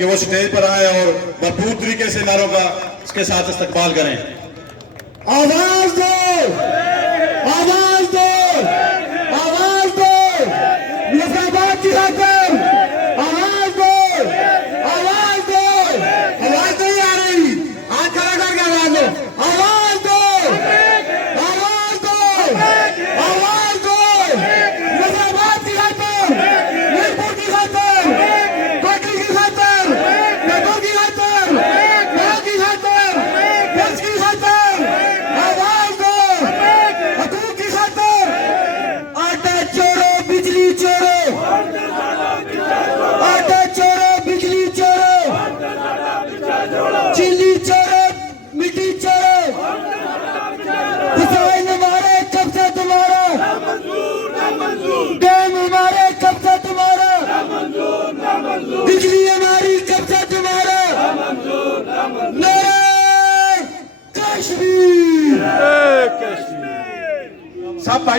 कि वो स्टेज पर आए और भरपूर तरीके से नारों का इसके साथ इस्तकबाल करें। आवाज दो, आवाज दो, आवाज दो, मुर्दाबाद की खातिर आवाज दो, आवाज दो, आवाज नहीं आ रही, हाथ खड़ा करके आवाज दो, आवाज दो, आवाज दो, आवाज दो, मुर्दाबाद की खातिर, मीरपुर की खातिर, कोटली की खातिर, बेटों की खातिर, मां की खातिर, देश की खातिर, आवाज दो, हकूक की खातिर, आटा चोरो बिजली चोरो, आटा चोरो बिजली चोरो, चिल्ली चोरो मिट्टी चोरो, हुसैन हमारे कब्जा तुम्हारा, डैम हमारे कब्जा तुम्हारा, बिजली हमारी कब्जा तुम्हारा, नारे कश्मीर। सब भाई